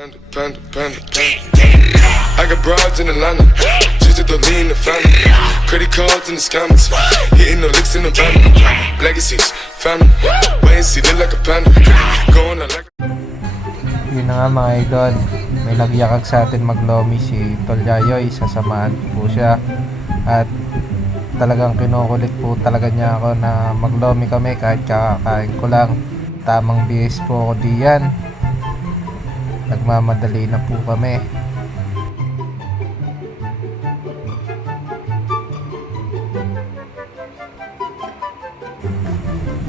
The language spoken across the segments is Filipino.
Panda, panda, panda, panda. I got broads in Atlanta, just to throw me in the family. Credit cards in the scammers, hitting the licks in the van. Legacies, family, wait and see, look like a panda. Going out like Yun na nga mga idol, may nagyakag sa atin maglomi si Tolyayoy, sasamahan po siya at talagang kinukulit po talaga niya ako na maglomi kami kahit kakakain ko lang. Tamang bihis po ako diyan, nagmamadali na po kami.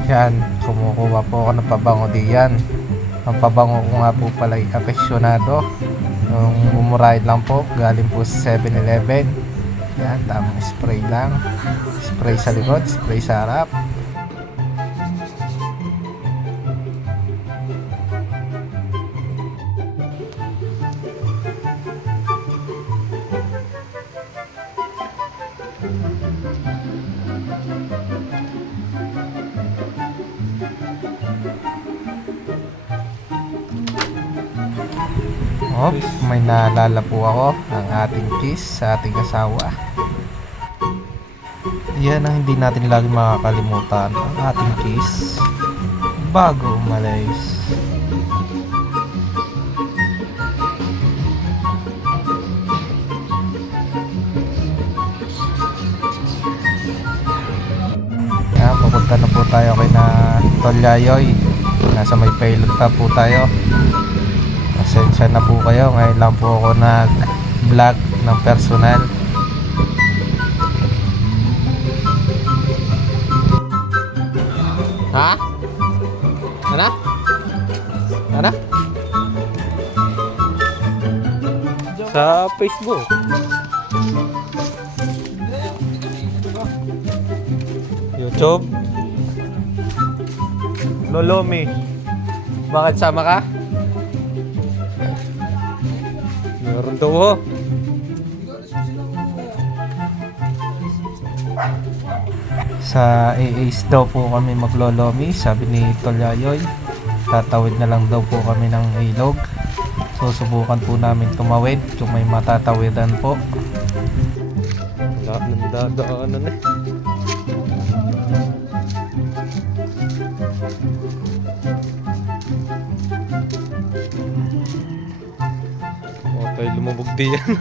Yan, kumukuha po ako ng pabango diyan. Ang pabango ko nga po pala ay Aficionado. Yung mumurahin lang po, galing po sa 7-Eleven. Yan, tamang spray lang. Spray sa likod, spray sa harap. May naalala po ako ang ating kiss sa ating asawa. Yan ang hindi natin lagi makakalimutan, ang ating kiss bago umalis. Yan, pupunta na po tayo kay na Tolyayoy. Nasa may payload pa po tayo. Pasensya na po kayo, ngayon lang po ako nag-vlog ng personal. Ha? Ano? Ano? Sa Facebook. YouTube. Lolomi. Bakit sama ka? Meron daw ho. Sa AA's daw po kami maglolomi, sabi ni Tolyayoy. Tatawid na lang daw po kami ng ilog. Susubukan po namin tumawid kung may matatawidan po. Wala nang dadaanan eh. Okay, lumubog di yan.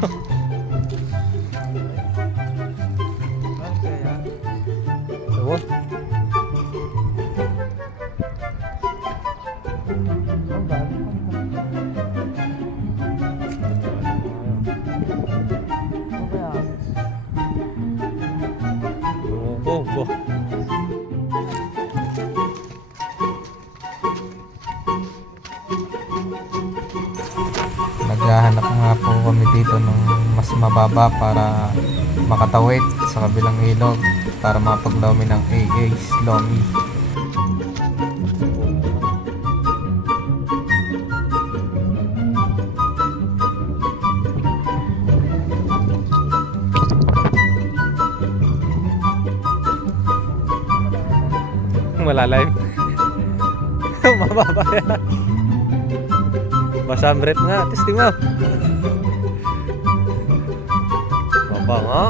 Ewan. Oh. Naghahanap nga po kami dito ng mas mababa para makatawid sa kabilang ilog para mapaglomi ng AA's lomi. Malalim. Mababa yan. Masambret nga, testing mo. Baba nga.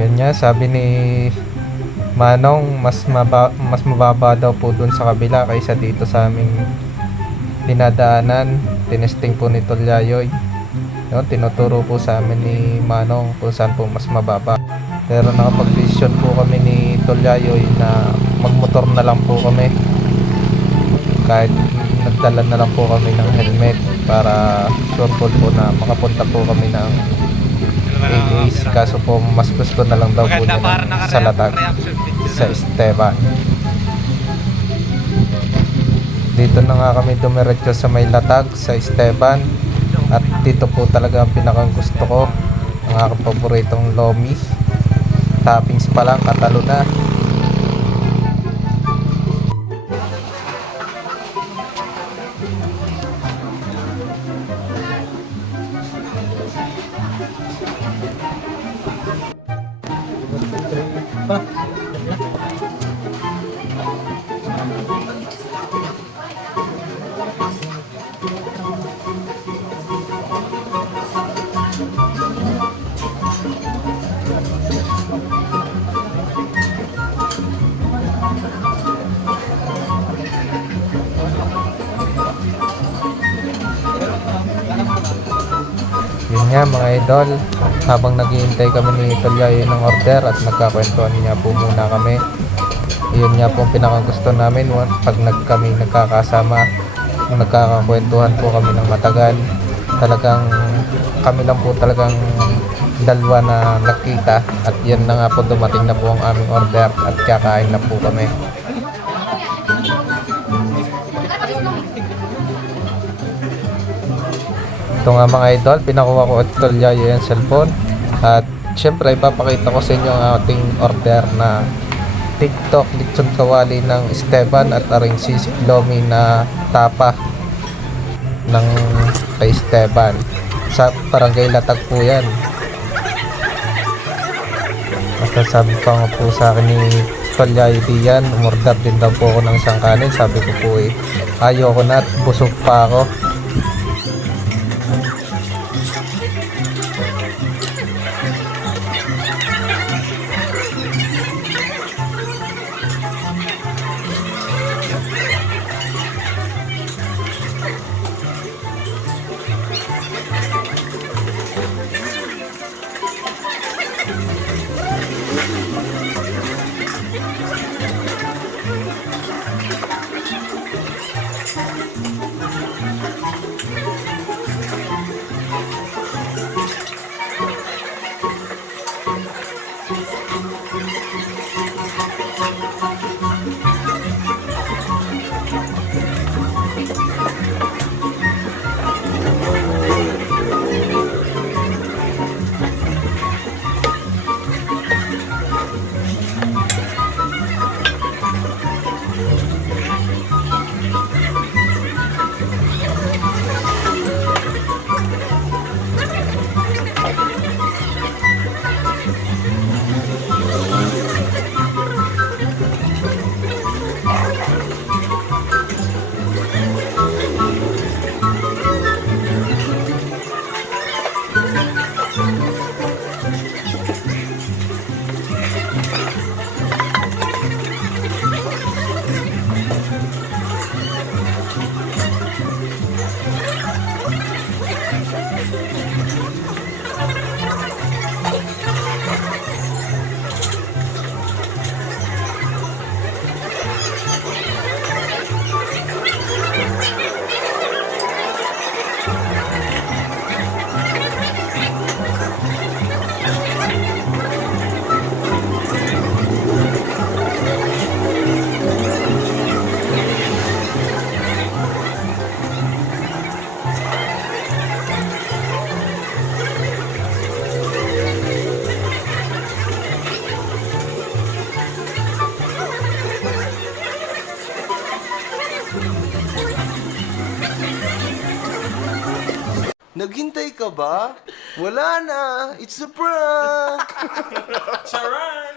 Yan nga, sabi ni Manong, mas mababa daw po dun sa kabila kaysa dito sa aming dinadaanan. Tinesting po ni Tolyayoy. Yun, tinuturo po sa amin ni Manong kung saan po mas mababa. Pero nakapag-decision po kami ni Tolyayoy na magmotor na lang po kami. Kahit nagdala na lang po kami ng helmet para sure po na makapunta po kami ng AA's. Kaso po mas gusto na lang daw po niya sa Latag, sa Esteban. Dito na nga kami dumiretso sa may Latag, sa Esteban. At dito po talaga ang pinakang gusto ko, ang aking paboritong lomi. Toppings pa lang, katalo na. Yun nga mga idol, habang naghihintay kami ni Tolyayo ng order at nagkakwentuhan niya po muna kami. Yun nga po ang pinakagusto namin pag kami nagkakasama, nagkakakwentuhan po kami ng matagal. Talagang kami lang po talagang dalawa na nakita at yan na nga po, dumating na po ang aming order at kakain na po kami. Ito nga mga idol, pinakuha ko at Tolyayo yung cellphone at syempre ipapakita ko sa inyo ang ating order na TikTok lechon kawali ng Esteban at aring sisig lomi na tapa ng kay Esteban sa Barangay Latag po yan. Sabi pa nga po sa akin ni Tolyayo diyan, umorder din daw po ako ng isang kanin. Sabi ko po ayoko na at busog pa ako. Naghintay ka ba? Wala na! It's a prank! Charan!